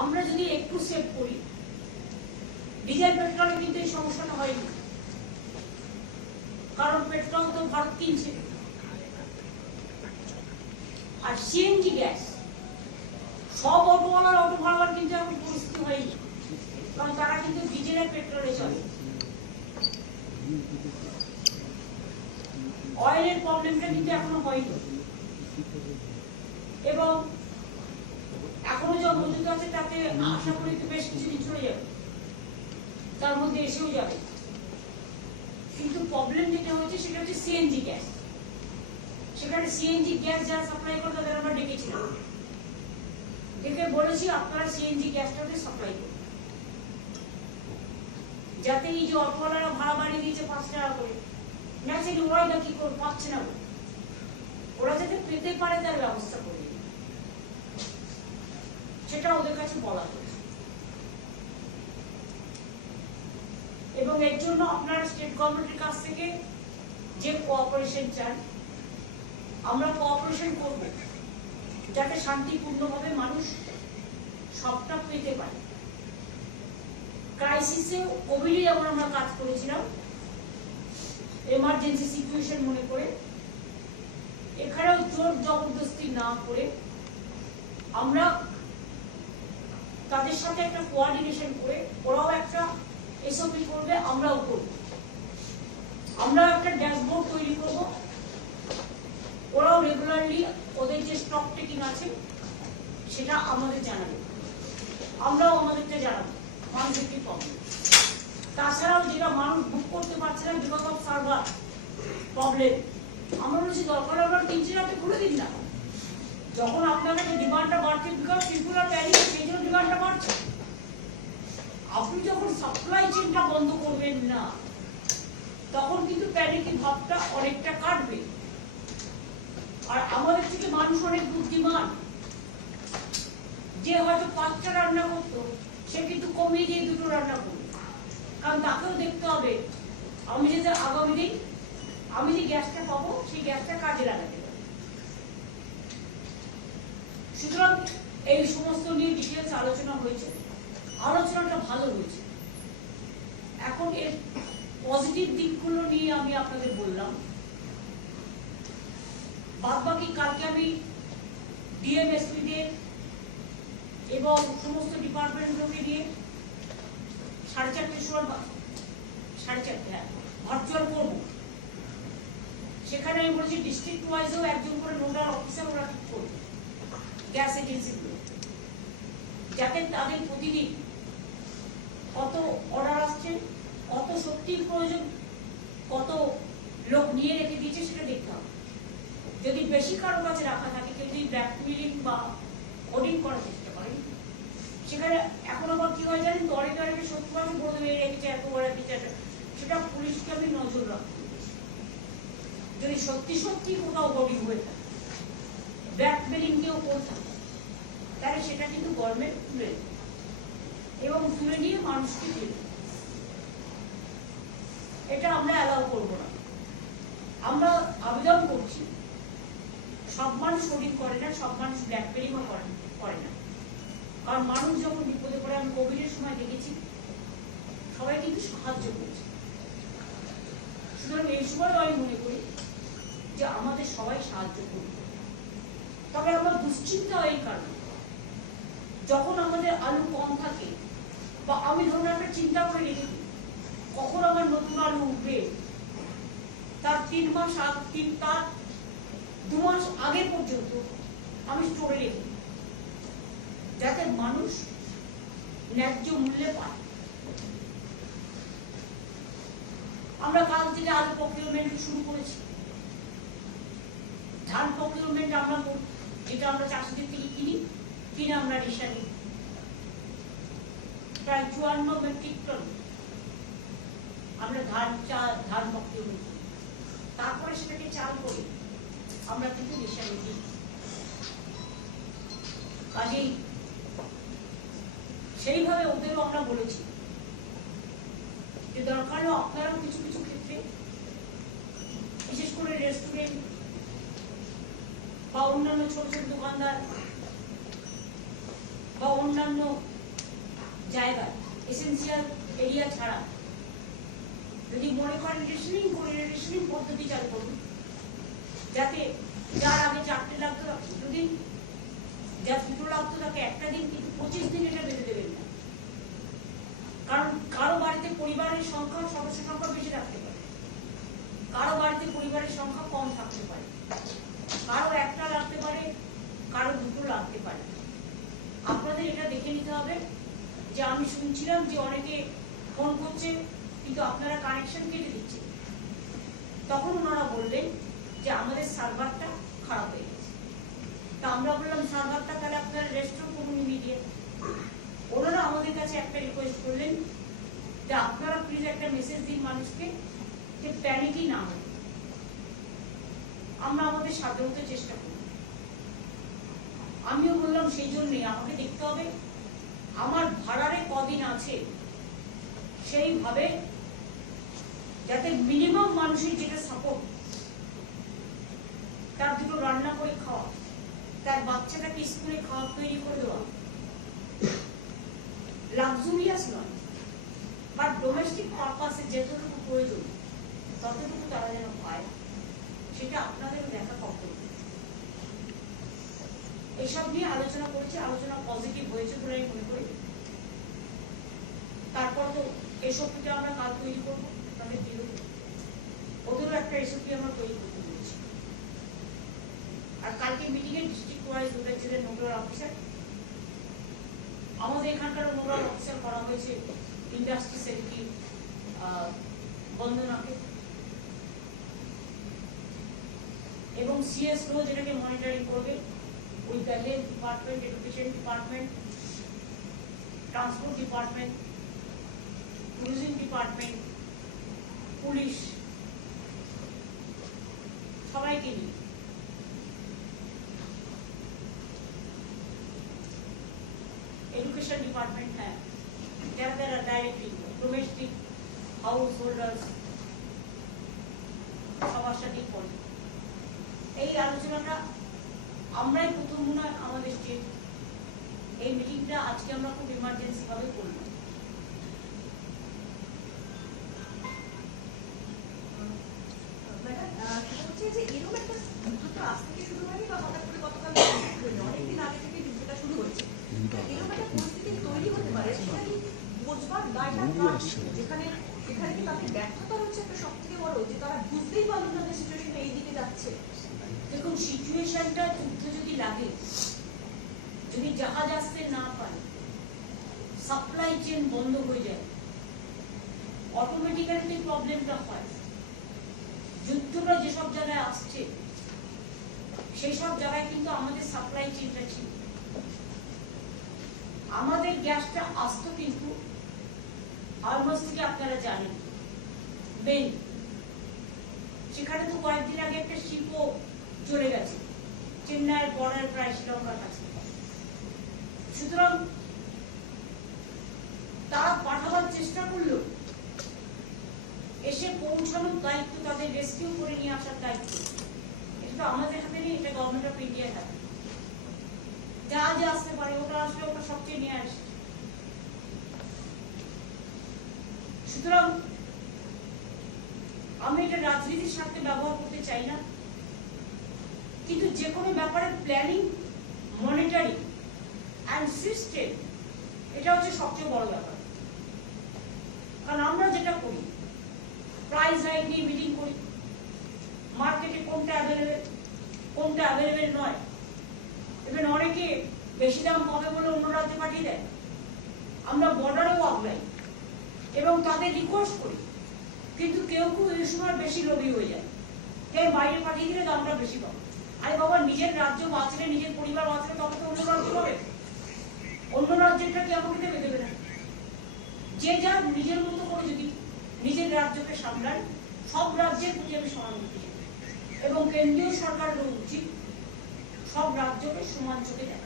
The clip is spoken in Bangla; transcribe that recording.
আমরা যদি একটু সেভ করি, ডিজেল পেট্রোলে কিন্তু এই সমস্যাটা হয়নি, কারণ পেট্রোল তো ভারত কিনছে। আর সিএনজি গ্যাস সব অটোওয়ালার অটো ভাড়ার কিন্তু এখন পরিস্থিতি হয়নি, কারণ তারা কিন্তু ডিজেল আর পেট্রোলে চলে। অয়েলের প্রবলেমটা কিন্তু এখনো হয়নি, এবং এখনো যা মজুদ আছে তাতে আশা করি বেশ কিছুদিন চলে যাবে, তার মধ্যে এসেও যাবে। কিন্তু প্রবলেম যেটা হচ্ছে সেটা হচ্ছে সিএনজি গ্যাস। সেখানে সিএনজি গ্যাস যারা সাপ্লাই করে তাদের আমরা ডেকেছিলাম, ডেকে বলেছি আপনারা সিএনজি গ্যাসটাকে সাপ্লাই করুন, যাতে এই যে অটোওয়ালারা ভাড়া বাড়িয়ে দিয়েছে 5 টাকা করে, ন্যাচারালি ওরাই না কি করে পাচ্ছে না, ওরা যাতে পেতে পারে তার ব্যবস্থা করে দিন, সেটা ওদের কাছে বলা হয়েছে। এবং এর জন্য আপনারা স্টেট গভর্নমেন্টের কাছ থেকে যে কোঅপারেশন চান, আমরা কোঅপারেশন করব যাতে শান্তিপূর্ণভাবে মানুষ সবটা পেতে পারে। ক্রাইসিসে কোভিডে যেমন আমরা কাজ করেছিলাম এমার্জেন্সি সিচুয়েশন মনে করে, এখানেও জোর জবরদস্তি না করে আমরা তাদের সাথে একটা কোঅর্ডিনেশন করে, ওরাও একটা এসওপি করবে, আমরাও করব, আমরা একটা ড্যাশবোর্ড তৈরি করব, ওরাও রেগুলারলি ওদের যে স্টক টেকিং আছে সেটা আমাদের জানাবে, আমরাও আমাদেরটা জানাবো মানুষের কি প্রবলেম। তাছাড়াও যেটা মানুষ বুক করতে পারছে না বিকজ অফ সার্ভার প্রবলেম, আমরা বলছি দরকার আপনার 3 রাতে খুলে দিন না, যখন আপনার কাছে ডিমান্ডটা বাড়ছে বিকজ পিপুল আর প্যানিক, সেই জন্য ডিমান্ডটা বাড়ছে। আপনি যখন সাপ্লাই চেইনটা বন্ধ করবেন না তখন কিন্তু প্যানিকের ভাবটা অনেকটা কাটবে। আর আমাদের থেকে মানুষ অনেক বুদ্ধিমান, যে হয়তো 5টা রান্না করতো সে কিন্তু কমিয়ে দিয়ে 2টো রান্না করবে, কারণ তাকেও দেখতে হবে আমি যে আগামী দিন আমি যে গ্যাসটা পাবো সেই গ্যাসটা কাজে লাগাতে পারবো। সুতরাং এই সমস্ত নিয়ে ডিটেলস আলোচনা হয়েছে, আলোচনাটা ভালো হয়েছে। এখন এর পজিটিভ দিকগুলো নিয়ে আমি আপনাদের বললাম, বাদ বাকি কালকে আমি ডিএমএসপিদের এবং সমস্ত ডিপার্টমেন্টগুলোকে নিয়ে 4:30 সময় 4:30 ভার্চুয়াল করব। সেখানে আমি বলেছি ডিস্ট্রিক্ট ওয়াইজও একজন করে নোডাল অফিসার ওরা ঠিক করবে গ্যাস এজেন্সিগুলো, যাতে তাদের প্রতিদিন কত অর্ডার আসছে, কত সত্যির প্রয়োজন, কত লোক নিয়ে রেখে দিয়েছে সেটা দেখতে হবে। যদি বেশি কারো কাছে রাখা থাকে, কেউ যদি ব্ল্যাকমেলিং বা হোর্ডিং করার চেষ্টা করেন, সেখানে এখন আবার কি হয় জানেন তো, অনেকে সত্যি কথা বলে রেখেছে এত বড় কিছু, সেটা পুলিশকে আমি নজর রাখতে। যদি সত্যি সত্যি কোথাও হোর্ডিং হয়ে থাকে, ব্ল্যাকমেলিং কেউ করে থাকে, তাহলে সেটা কিন্তু গভর্নমেন্ট তুলে এবং তুলে নিয়ে মানুষকে দেবে, এটা আমরা অ্যালাউ করবো না। আমরা আবেদন করছি, সব মানুষ হোর্ডিং করে না, সব মানুষ ব্ল্যাকমেলিংও করে না, কারণ মানুষ যখন বিপদে পড়ে, আমি কোভিডের সময় দেখেছি সবাই কিন্তু সাহায্য করছে। সুতরাং এই সময় আমি মনে করি যে আমাদের সবাই সাহায্য করবে। তবে আমার দুশ্চিন্তা এই কারণে, যখন আমাদের আলু কম থাকে বা আমি ধরুন একটা চিন্তা করে রেখে দিই কখন আমার নতুন আলু উঠবে, তার 3 মাস তার 2 মাস আগে পর্যন্ত আমি স্টোরে রেখে দিই, যাতে মানুষ ন্যায্য মূল্যে পায়। আমরা কাল থেকে আলু প্রকিউরমেন্ট শুরু করেছি, ধান প্রকিউরমেন্ট আমরা যেটা আমরা চাষিদের থেকে কিনে আমরা রেশানি প্রায় 54 মেট্রিক টন আমরা ধান প্রকিউরমেন্ট, তারপরে সেটাকে চাল করি আমরা কিন্তু রেশানি দিই। কাজেই সেইভাবে ওদেরও আমরা বলেছি যে দরকারও আপনারাও কিছু কিছু ক্ষেত্রে, বিশেষ করে রেস্টুরেন্ট বা অন্যান্য ছোট ছোট দোকানদার বা অন্যান্য জায়গায় এসেন্সিয়াল এরিয়া ছাড়া যদি মনে করেন রেশনিং করে রেশনিং পদ্ধতি চালু করুন, যাতে যার আগে 4টে লাগতো তাকে 2 দিন, যার 2টো লাগতো তাকে 1টা দিন, কিন্তু 25 দিন এটা বেঁধে দেবেন না। কারণ কারো বাড়িতে পরিবারের সংখ্যা, সদস্য সংখ্যা বেশি থাকতে পারে, কারো বাড়িতে পরিবারের সংখ্যা কম থাকতে পারে, কারো 1টা লাগতে পারে, কারো 2টো লাগতে পারে। আপনাদের এটা দেখে নিতে হবে যে আমি শুনছিলাম যে অনেকে ফোন করছে কিন্তু আপনারা কানেকশন কেটে দিচ্ছেন। তখন ওনারা বললেন যে আমাদের সার্ভারটা খারাপ হয়ে গেছে। তা আমরা বললাম সার্ভারটা তাহলে আপনারা রেস্টোর করুন ইমিডিয়েট। ওনারা আমাদের কাছে একটা রিকোয়েস্ট করলেন যে আপনারা প্লিজ একটা মেসেজ দিন মানুষকে যে প্যানিকই না হয়। আমরা আমাদের সাধ্যমতো চেষ্টা করি। আমিও বললাম সেই জন্যই আমাকে দেখতে হবে আমার ভাড়ারে কদিন আছে, সেইভাবে যাতে মিনিমাম মানুষের যেটা সাপোর্ট, তার 2টো রান্না করে খাওয়া, তার বাচ্চাটাকে স্কুলে খাওয়া তৈরি করে দেওয়া, লাক্সুরিয়াস নয় বাট ডোমেস্টিক পারপাসে যেটুকু প্রয়োজন ততটুকু তারা যেন পায়, সেটা আপনাদেরও দেখা কর্তব্য। এইসব নিয়ে আলোচনা করেছি, আলোচনা পজিটিভ হয়েছে বলে আমি মনে করি। তারপর তো এসপিটা আমরা কাল তৈরি করবো, তাদের বিরুদ্ধে ওদেরও একটা এসপি আমরা তৈরি করতে বলেছি। আর কালকে মিটিংয়ে ডিস্ট্রিক্ট ওয়াইজ ওদের ছিলেন নোডাল অফিসার, আমাদের এখানকার নোডাল অফিসার করা হয়েছে ইন্ডাস্ট্রি সেক্রেটারি বন্দনাকে, এবং সিএসও যেটাকে মনিটরিং করবে with the health department, education department, transport department, tourism department, police, সবাইকে নিয়ে এডুকেশন ডিপার্টমেন্ট, হ্যাঁ যারা যারা ডাইরেক্টলি ডোমেস্টিক হাউস হোল্ডার্স সবার সাথেই পড়ে। এই আলোচনাটা আমরাই প্রথম মনে হয় আমাদের স্টেট, এই মিটিংটা আজকে আমরা খুব ইমার্জেন্সি ভাবে করলাম। দেখুন সিচুয়েশনটা যুদ্ধ যদি লাগে, যদি জাহাজ আসতে না পারে, সাপ্লাই চেন বন্ধ হয়ে যায়, অটোমেটিক্যালি প্রবলেমটা হয়। যুদ্ধটা যেসব জায়গায় আসছে সেই সব জায়গায় কিন্তু আমাদের সাপ্লাই চেনটা ছিল, আমাদের গ্যাসটা আসতো কিন্তু অলমোস্ট থেকে আপনারা জানেন বেন, সেখানে তো কয়েকদিন আগে একটা শিপও চলে গেছে চেন্নাইয়ের বর্ডার প্রায় শ্রীলঙ্কার কাছে। সুতরাং তারা পাঠাবার চেষ্টা করলো, এসে পৌঁছানোর দায়িত্ব তাদের, রেস্কিউ করে নিয়ে আসার দায়িত্ব এটা তো আমাদের হাতে নেই, এটা গভর্নমেন্ট অফ ইন্ডিয়ার হাতে। যা যা আসতে পারে ওটা আসলে ওটা সবচেয়ে নিয়ে আসে। সুতরাং আমি এটা রাজনীতির স্বার্থে ব্যবহার করতে চাই না, কিন্তু যে কোনো ব্যাপারে প্ল্যানিং, মনিটরিং অ্যান্ড সিস্টেম এটা হচ্ছে সবচেয়ে বড় ব্যাপার। কারণ আমরা যেটা করি প্রাইস হাইক নিয়ে মিটিং করি, মার্কেটে কোনটা অ্যাভেলেবেল নয়, ইভেন অনেকে বেশি দাম পাবে বলে অন্য রাজ্যে পাঠিয়ে দেয়, আমরা বর্ডারেও আগলাই এবং তাদের রিকোয়েস্ট করি, কিন্তু কেউ কেউ এই সময় বেশি লোভী হয়ে যায়, কেউ বাইরে পাঠিয়ে দিলে দামটা বেশি পাবে। আরে বাবা, নিজের রাজ্য বাঁচলে, নিজের পরিবার বাঁচলে তবে তো অন্য রাজ্য পাবে, অন্য রাজ্যেরটা কি আমাকে দেবে না? যে যার নিজের মতো করে যদি নিজের রাজ্যকে সামলান, সব রাজ্যের প্রতি আমি সহানুভূতি, এবং কেন্দ্রীয় সরকারের উচিত সব রাজ্যকে সমান চোখে দেখা।